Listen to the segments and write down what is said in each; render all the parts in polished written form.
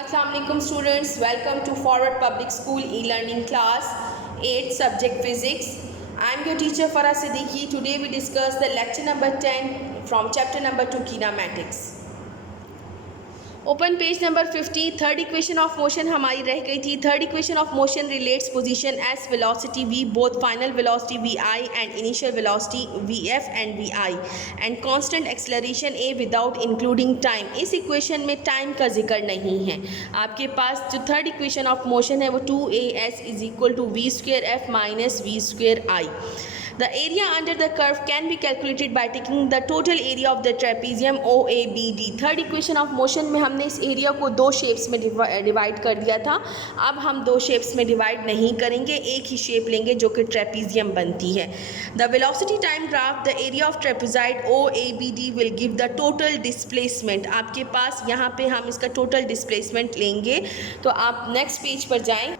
Assalamu alaikum students, welcome to Forward Public School e-learning class 8 subject physics. I am your teacher Farah Siddiqui. Today we discuss the lecture number 10 from chapter number 2 kinematics. Open page number 50. Third equation of motion हमारी रह गई थी. Third equation of motion relates position S velocity v, both final velocity vi and initial velocity vf and vi and constant acceleration a without including time. इस equation में time का जिक्र नहीं है. आपके पास जो थर्ड इक्वेशन ऑफ मोशन है वो 2as is equal to v square f minus v square i. The area under the curve can be calculated by taking the total area of the trapezium OABD. Third equation of motion में हमने इस area को दो shapes में divide कर दिया था. अब हम दो शेप्स में डिवाइड नहीं करेंगे, एक ही शेप लेंगे जो कि ट्रेपीजियम बनती है. The velocity time graph the area of trapezoid OABD will give the total displacement. आपके पास यहाँ पे हम इसका टोटल डिस्प्लेसमेंट लेंगे. तो आप नेक्स्ट पेज पर जाएं.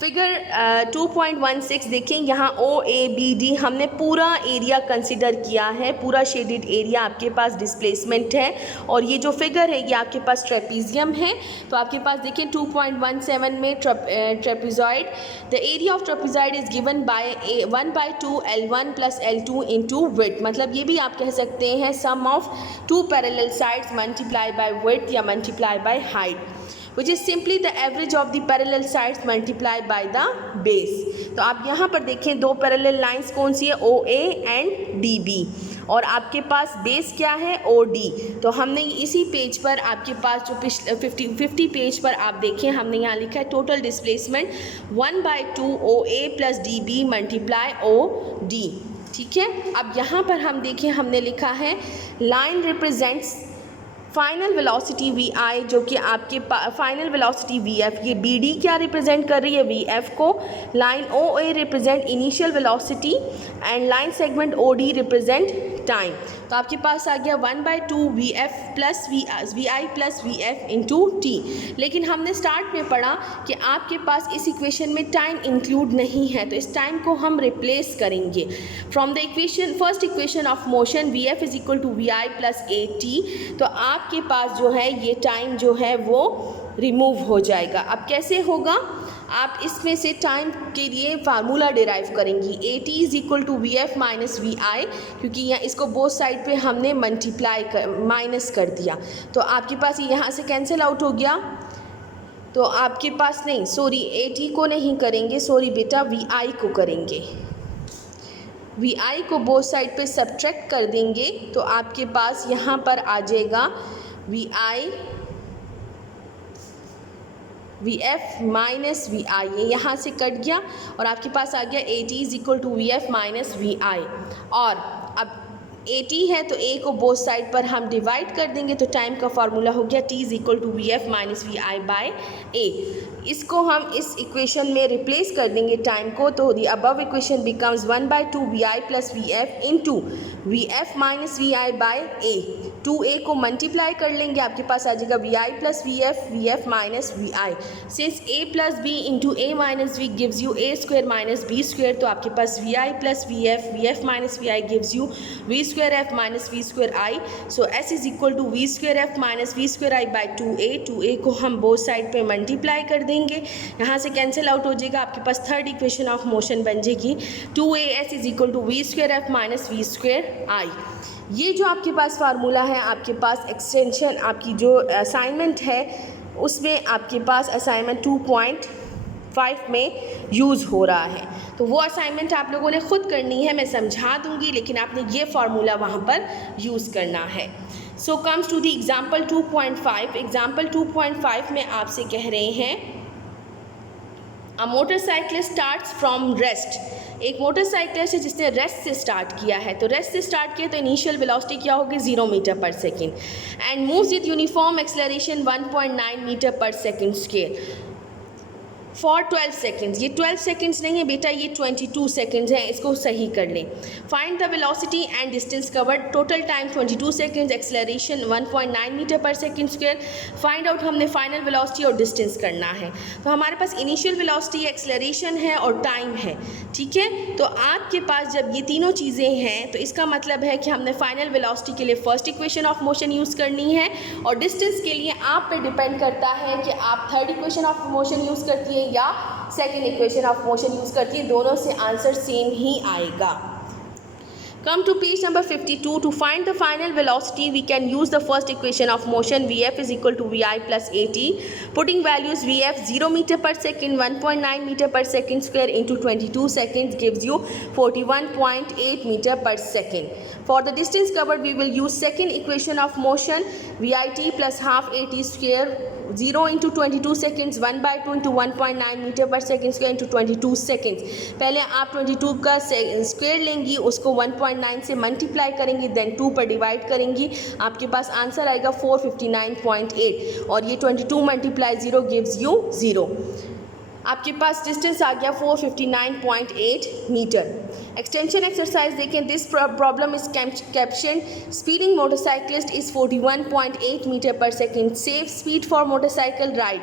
फिगर 2.16 देखें. यहाँ OABD हमने पूरा एरिया कंसिडर किया है, पूरा शेडेड एरिया आपके पास डिस्प्लेसमेंट है. और ये जो फिगर है ये आपके पास ट्रेपीजियम है. तो आपके पास देखें 2.17 में trapezoid, the area of trapezoid is given by 1/2 L1 plus L2 into width. मतलब ये भी आप कह सकते हैं sum of two parallel sides multiply by width या multiply by height, which is simply the average of the parallel sides multiplied by the base. तो आप यहाँ पर देखें दो पैरेलल लाइंस कौन सी है, OA एंड DB, और आपके पास बेस क्या है, OD. तो हमने इसी पेज पर आपके पास जो पिछले 50 पेज पर आप देखें हमने यहाँ लिखा है total displacement 1/2 OA plus DB multiply OD. ठीक है. अब यहाँ पर हम देखें हमने लिखा है line represents final velocity vi, जो कि आपके फाइनल वेलोसिटी vf. ये bd क्या रिप्रेजेंट कर रही है, vf को. Line oa represent initial velocity and line segment od represent time. तो आपके पास आ गया 1/2 vf plus vi plus vf into t. लेकिन हमने स्टार्ट में पढ़ा कि आपके पास इस इक्वेशन में टाइम इंक्लूड नहीं है, तो इस टाइम को हम रिप्लेस करेंगे from the equation first equation of motion vf is equal to vi plus at. तो आपके पास जो है ये टाइम जो है वो रिमूव हो जाएगा. अब कैसे होगा, आप इसमें से टाइम के लिए फार्मूला डिराइव करेंगी. at is equal to vf minus vi, क्योंकि यहाँ इसको बोथ साइड पे हमने मल्टीप्लाई माइनस कर दिया. तो आपके पास यहाँ से कैंसिल आउट हो गया. तो आपके पास नहीं, सॉरी at को नहीं करेंगे, सॉरी बेटा vi को करेंगे. vi को बोथ साइड पे सब्ट्रैक्ट कर देंगे. तो आपके पास यहाँ पर आ जाएगा vf माइनस vi. ये यहाँ से कट गया और आपके पास आ गया at is equal to vf minus vi. और अब at है तो a को बोथ साइड पर हम डिवाइड कर देंगे. तो टाइम का फार्मूला हो गया t is equal to vf minus vi by a. इसको हम इस इक्वेशन में रिप्लेस कर देंगे टाइम को. तो the above equation becomes 1/2 vi plus vf into vf minus vi by a. 2a को मल्टीप्लाई कर लेंगे, आपके पास आ जाएगा vi plus vf minus vi. Since a plus b into a minus v gives you a square minus b square. तो आपके पास vi plus vf minus vi gives you v square f minus v square i. So s is equal to v square f minus v square i by 2a को हम both side पे multiply कर देंगे. यहाँ से cancel out हो जाएगा. आपके पास थर्ड इक्वेशन ऑफ मोशन बन जाएगी 2as is equal to v square f minus v square i. ये जो आपके पास फार्मूला है, आपके पास एक्सटेंशन आपकी जो असाइनमेंट है उसमें आपके पास असाइनमेंट 2.5 में यूज़ हो रहा है. तो वो असाइनमेंट आप लोगों ने ख़ुद करनी है, मैं समझा दूंगी, लेकिन आपने ये फार्मूला वहाँ पर यूज़ करना है. So comes to the example 2.5. Example 2.5 में आपसे कह रहे हैं a motorcyclist starts from rest. एक मोटरसाइकिलिस्ट है जिसने रेस्ट से स्टार्ट किया है. तो रेस्ट से स्टार्ट किया तो इनिशियल वेलोसिटी क्या होगी, 0 metre per second, and moves with uniform acceleration 1.9 metre per second square. For 12 seconds, ये 12 सेकेंड्स नहीं है बेटा, ये 22 सेकेंड्स है, इसको सही कर लें। Find the velocity and distance covered, total time 22 seconds, acceleration 1.9 metre per second square. Find out, हमने फाइनल वेलोसिटी और डिस्टेंस करना है। तो हमारे पास इनिशियल वेलोसिटी, एक्सेलरेशन है और टाइम है, ठीक है। तो आपके पास जब ये तीनों चीज़ें हैं तो इसका मतलब है कि हमने फाइनल वेलोसिटी के लिए first equation of motion use करनी है, और डिस्टेंस के लिए आप पे डिपेंड करता है कि आप third equation of motion use करती है या second equation of motion use करती है, दोनों से आंसर सेम ही आएगा। Come to page number 52. To find the final velocity, we can use the first equation of motion. Vf is equal to Vi plus At. Putting values Vf 0 meter per second, 1.9 meter per second square into 22 seconds gives you 41.8 meter per second. For the distance covered, we will use second equation of motion. Vit plus half At square, 0 into 22 seconds, 1/2 into 1.9 meter per second square into 22 seconds. पहले आप 22 का square लेंगी, उसको 1.9 से multiply करेंगी, then 2 पर divide करेंगी, आपके पास आंसर आएगा 459.8, और ये 22 मल्टीप्लाई 0 गिव्स यू 0। आपके पास डिस्टेंस आ गया 459.8 मीटर। एक्सटेंशन एक्सरसाइज देखें, this problem is caption speeding motorcyclist is 41.8 metre per second, safe speed for motorcycle ride.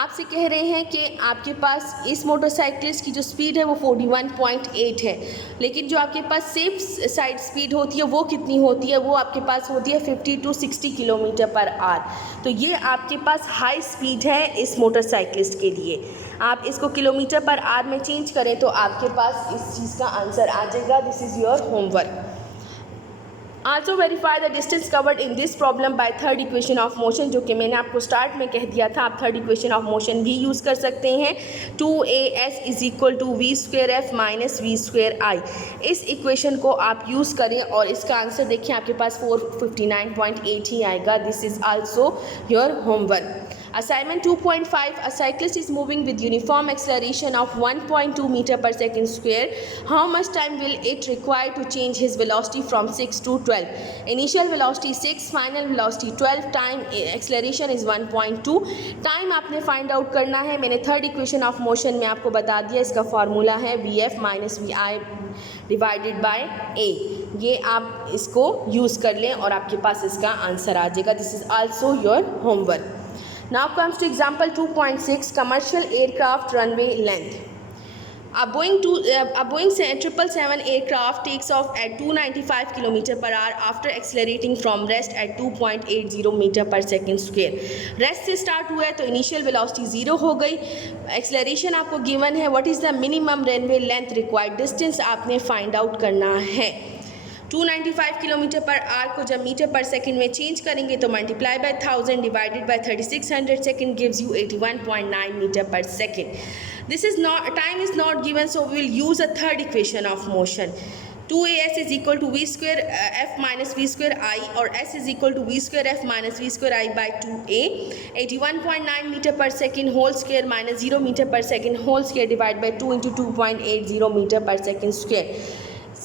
आपसे कह रहे हैं कि आपके पास इस मोटरसाइकिलिस्ट की जो स्पीड है वो 41.8 है, लेकिन जो आपके पास सेफ साइड स्पीड होती है वो कितनी होती है, वो आपके पास होती है 50 to 60 किलोमीटर पर आवर। तो ये आपके पास हाई स्पीड है इस मोटरसाइकिलिस्ट के लिए। आप इसको किलोमीटर पर आवर में चेंज करें तो आपके पास इस चीज़ का आंसर आ जाएगा। This is your homework. Also verify the distance covered in this problem by third equation of motion, जो कि मैंने आपको स्टार्ट में कह दिया था, आप थर्ड इक्वेशन ऑफ मोशन भी यूज़ कर सकते हैं। 2as is equal to V square F minus V square I, इस इक्वेशन को आप यूज़ करें और इसका आंसर देखिए आपके पास 459.8 ही आएगा। This is also your homework. Assignment 2.5, a cyclist is moving with uniform acceleration of 1.2 meter per second square. How much time will it require to change his velocity from 6 to 12? Initial velocity 6, final velocity 12, time acceleration is 1.2. Time आपने find out करना है। मैंने third equation of motion में आपको बता दिया, इसका formula है Vf minus V I divided by A. ये आप इसको यूज़ कर लें और आपके पास इसका आंसर आ जाएगा। This is also your homework. Now comes to example 2.6, commercial aircraft runway length. A Boeing 777 aircraft takes off at 295 km per hour after accelerating from rest at 2.80 meter per second square. Rest से start हुआ है तो initial velocity 0 हो गई, acceleration आपको given है, what is the minimum runway length required, distance आपने find out करना है। 295 किलोमीटर पर आवर को जब मीटर पर सेकंड में चेंज करेंगे तो multiply by 1000 divided by 3600 second gives you 81.9 metre per second. This is not, time is not given, so we will use a third equation of motion. 2as is equal to V square F minus V square I, और s is equal to V square F minus V square I by 2a। 81.9 metre per second whole square minus 0 metre per second whole square divide by 2 into 2.80 metre per second square.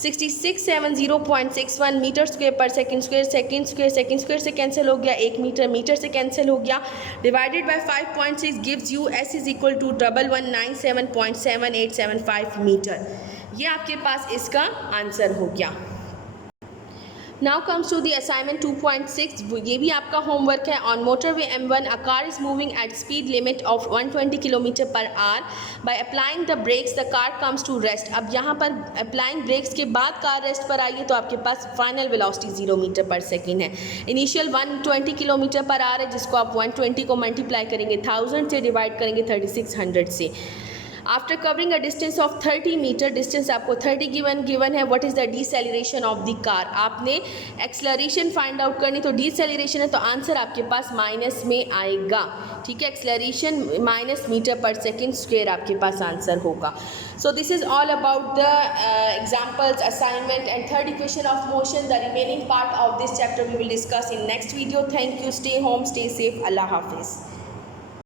6670.61 metre square per second square, second square से cancel हो गया, 1 metre metre से cancel हो गया, divided by 5.6 gives you s is equal to 1197.7875 metre. ये आपके पास इसका आंसर हो गया। Now comes to the assignment 2.6, ये भी आपका होमवर्क है। On motorway M1 a car is moving at speed limit of 120 kilometre per hour, by applying the brakes the car comes to rest. अब यहाँ पर अप्लाइंग ब्रेक्स के बाद car rest पर आई है तो आपके पास final velocity 0 metre per second है। इनिशियल 120 किलोमीटर पर आवर है, जिसको आप 120 को मल्टीप्लाई करेंगे 1000 से, डिवाइड करेंगे 3600 से। After covering a distance of 30 metre, distance आपको 30 गिवन है, what is the deceleration of the car. आपने एक्सेलरेशन फाइंड आउट करनी, तो डिसेलरेशन है तो आंसर आपके पास माइनस में आएगा, ठीक है। Acceleration minus metre per second square आपके पास आंसर होगा। So this is all about the examples, assignment and third equation of motion. The remaining part of this chapter we will discuss in next video. Thank you, stay home, stay safe, अल्लाह हाफिज़।